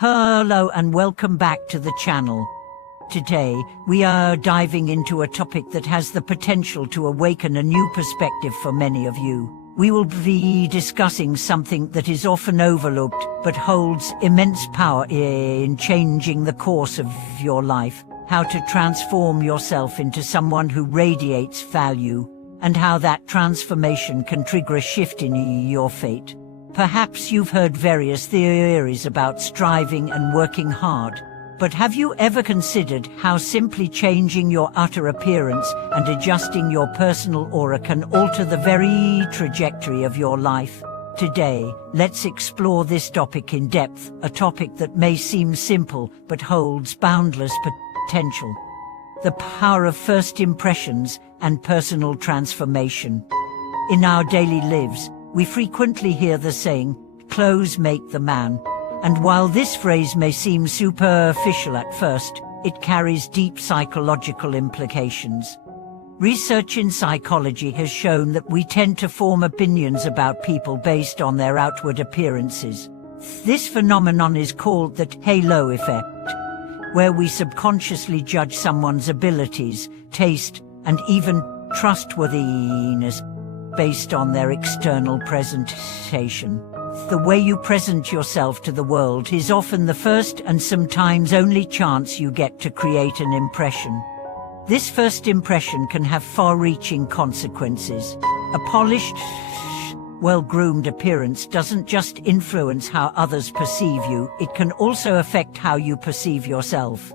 Hello and welcome back to the channel. Today, we are diving into a topic that has the potential to awaken a new perspective for many of you. We will be discussing something that is often overlooked but holds immense power in changing the course of your life, how to transform yourself into someone who radiates value, and how that transformation can trigger a shift in your fate. Perhaps you've heard various theories about striving and working hard, but have you ever considered how simply changing your outer appearance and adjusting your personal aura can alter the very trajectory of your life? Today, let's explore this topic in depth, a topic that may seem simple but holds boundless potential. The power of first impressions and personal transformation. In our daily lives, we frequently hear the saying, "Clothes make the man." And while this phrase may seem superficial at first, it carries deep psychological implications. Research in psychology has shown that we tend to form opinions about people based on their outward appearances. This phenomenon is called the halo effect, where we subconsciously judge someone's abilities, taste, and even trustworthiness based on their external presentation. The way you present yourself to the world is often the first and sometimes only chance you get to create an impression. This first impression can have far-reaching consequences. A polished, well-groomed appearance doesn't just influence how others perceive you, it can also affect how you perceive yourself.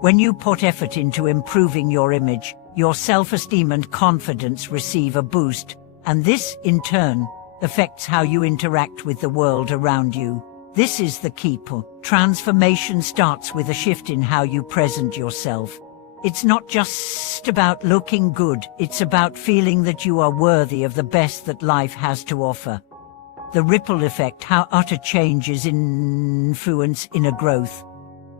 When you put effort into improving your image, your self-esteem and confidence receive a boost, and this, in turn, affects how you interact with the world around you. This is the key point. Transformation starts with a shift in how you present yourself. It's not just about looking good, it's about feeling that you are worthy of the best that life has to offer. The ripple effect, how utter changes influence inner growth.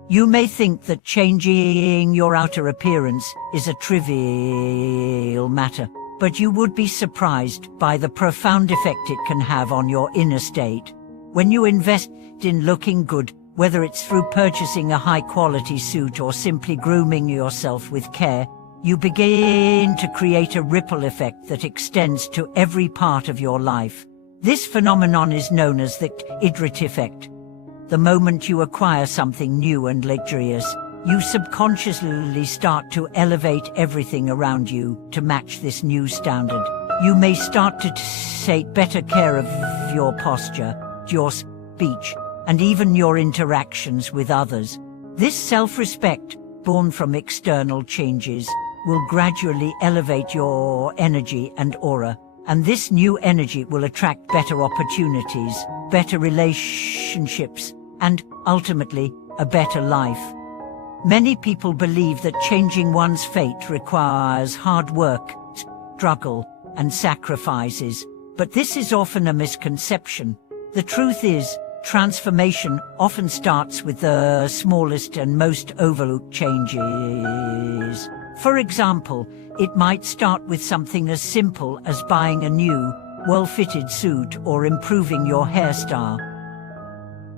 You may think that changing your outer appearance is a trivial matter, but you would be surprised by the profound effect it can have on your inner state. When you invest in looking good, whether it's through purchasing a high-quality suit or simply grooming yourself with care, you begin to create a ripple effect that extends to every part of your life. This phenomenon is known as the iterative effect. The moment you acquire something new and luxurious, you subconsciously start to elevate everything around you to match this new standard. You may start to take better care of your posture, your speech, and even your interactions with others. This self-respect, born from external changes, will gradually elevate your energy and aura, and this new energy will attract better opportunities, better relationships, and, ultimately, a better life. Many people believe that changing one's fate requires hard work, struggle, and sacrifices, but this is often a misconception. The truth is, transformation often starts with the smallest and most overlooked changes. For example, it might start with something as simple as buying a new, well-fitted suit or improving your hairstyle.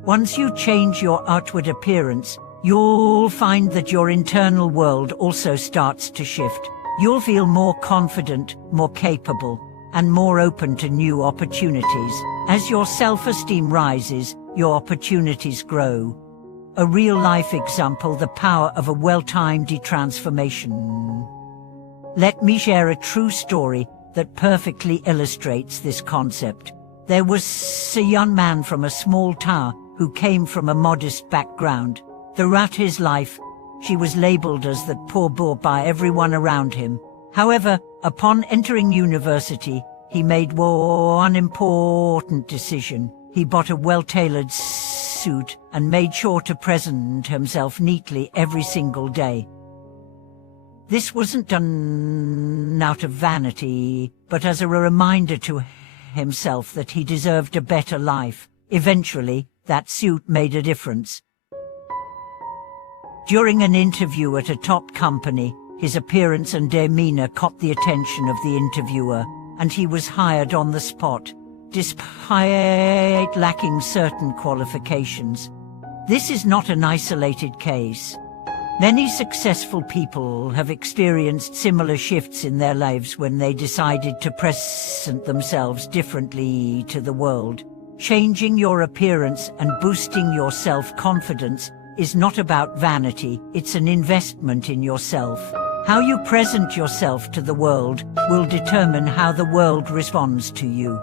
Once you change your outward appearance, you'll find that your internal world also starts to shift. You'll feel more confident, more capable, and more open to new opportunities. As your self-esteem rises, your opportunities grow. A real-life example, the power of a well-timed transformation. Let me share a true story that perfectly illustrates this concept. There was a young man from a small town who came from a modest background. Throughout his life, he was labeled as the poor boy by everyone around him. However, upon entering university, he made one important decision. He bought a well-tailored suit and made sure to present himself neatly every single day. This wasn't done out of vanity, but as a reminder to himself that he deserved a better life. Eventually, that suit made a difference. During an interview at a top company, his appearance and demeanor caught the attention of the interviewer, and he was hired on the spot, despite lacking certain qualifications. This is not an isolated case. Many successful people have experienced similar shifts in their lives when they decided to present themselves differently to the world. Changing your appearance and boosting your self-confidence is not about vanity, it's an investment in yourself. How you present yourself to the world will determine how the world responds to you.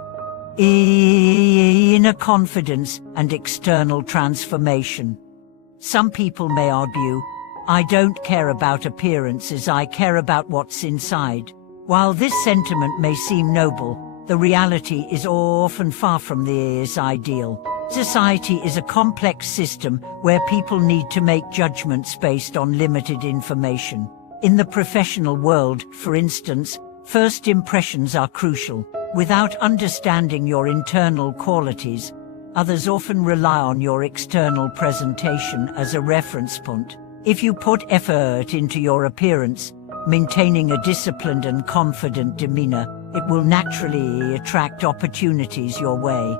Inner confidence and external transformation. Some people may argue, I don't care about appearances, I care about what's inside. While this sentiment may seem noble, the reality is often far from this ideal. Society is a complex system where people need to make judgments based on limited information. In the professional world, for instance, first impressions are crucial. Without understanding your internal qualities, others often rely on your external presentation as a reference point. If you put effort into your appearance, maintaining a disciplined and confident demeanor, it will naturally attract opportunities your way.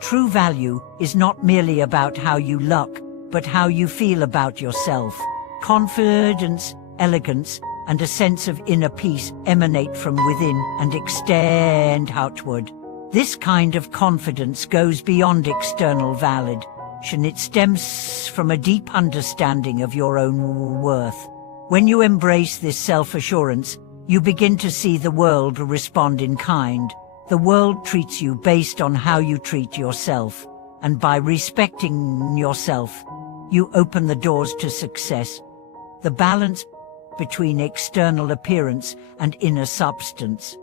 True value is not merely about how you look, but how you feel about yourself. Confidence, elegance, and a sense of inner peace emanate from within and extend outward. This kind of confidence goes beyond external validation. It stems from a deep understanding of your own worth. When you embrace this self-assurance, you begin to see the world respond in kind. The world treats you based on how you treat yourself, and by respecting yourself, you open the doors to success. The balance between external appearance and inner substance.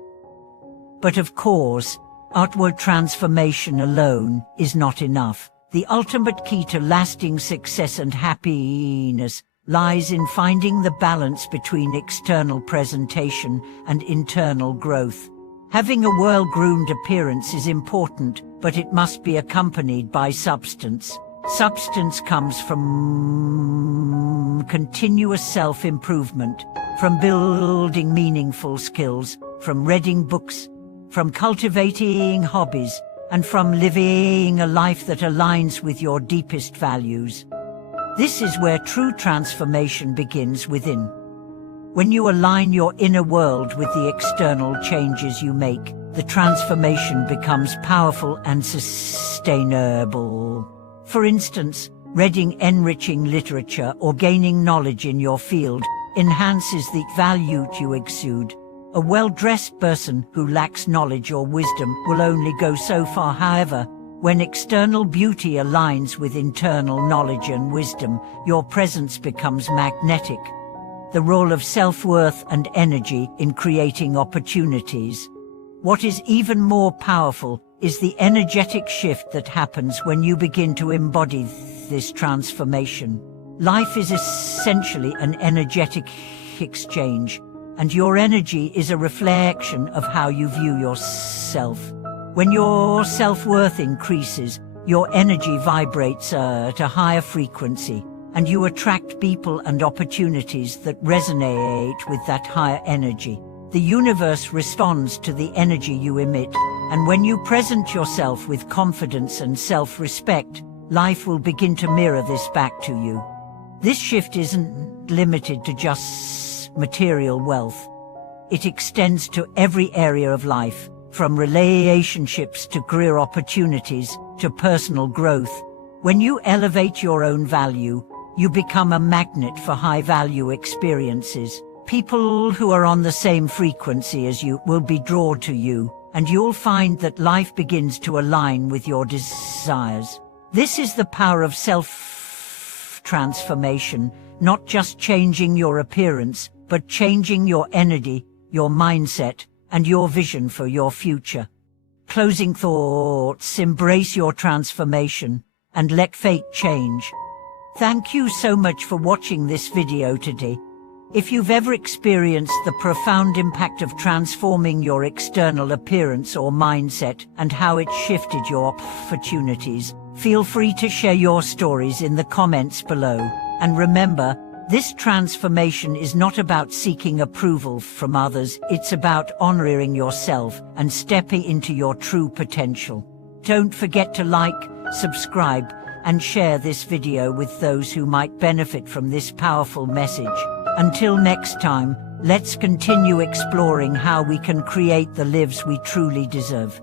But of course, outward transformation alone is not enough. The ultimate key to lasting success and happiness lies in finding the balance between external presentation and internal growth. Having a well-groomed appearance is important, but it must be accompanied by substance. Substance comes from continuous self-improvement, from building meaningful skills, from reading books, from cultivating hobbies, and from living a life that aligns with your deepest values. This is where true transformation begins within. When you align your inner world with the external changes you make, the transformation becomes powerful and sustainable. For instance, reading enriching literature or gaining knowledge in your field enhances the value you exude. A well-dressed person who lacks knowledge or wisdom will only go so far. However, when external beauty aligns with internal knowledge and wisdom, your presence becomes magnetic. The role of self-worth and energy in creating opportunities. What is even more powerful is the energetic shift that happens when you begin to embody this transformation. Life is essentially an energetic exchange, and your energy is a reflection of how you view yourself. When your self-worth increases, your energy vibrates at a higher frequency, and you attract people and opportunities that resonate with that higher energy. The universe responds to the energy you emit, and when you present yourself with confidence and self-respect, life will begin to mirror this back to you. This shift isn't limited to just material wealth. It extends to every area of life, from relationships to career opportunities to personal growth. When you elevate your own value, you become a magnet for high-value experiences. People who are on the same frequency as you will be drawn to you, and you'll find that life begins to align with your desires. This is the power of self-transformation, not just changing your appearance, but changing your energy, your mindset, and your vision for your future. Closing thoughts: embrace your transformation, and let fate change. Thank you so much for watching this video today. If you've ever experienced the profound impact of transforming your external appearance or mindset and how it shifted your opportunities, feel free to share your stories in the comments below. And remember, this transformation is not about seeking approval from others, it's about honoring yourself and stepping into your true potential. Don't forget to like, subscribe, and share this video with those who might benefit from this powerful message. Until next time, let's continue exploring how we can create the lives we truly deserve.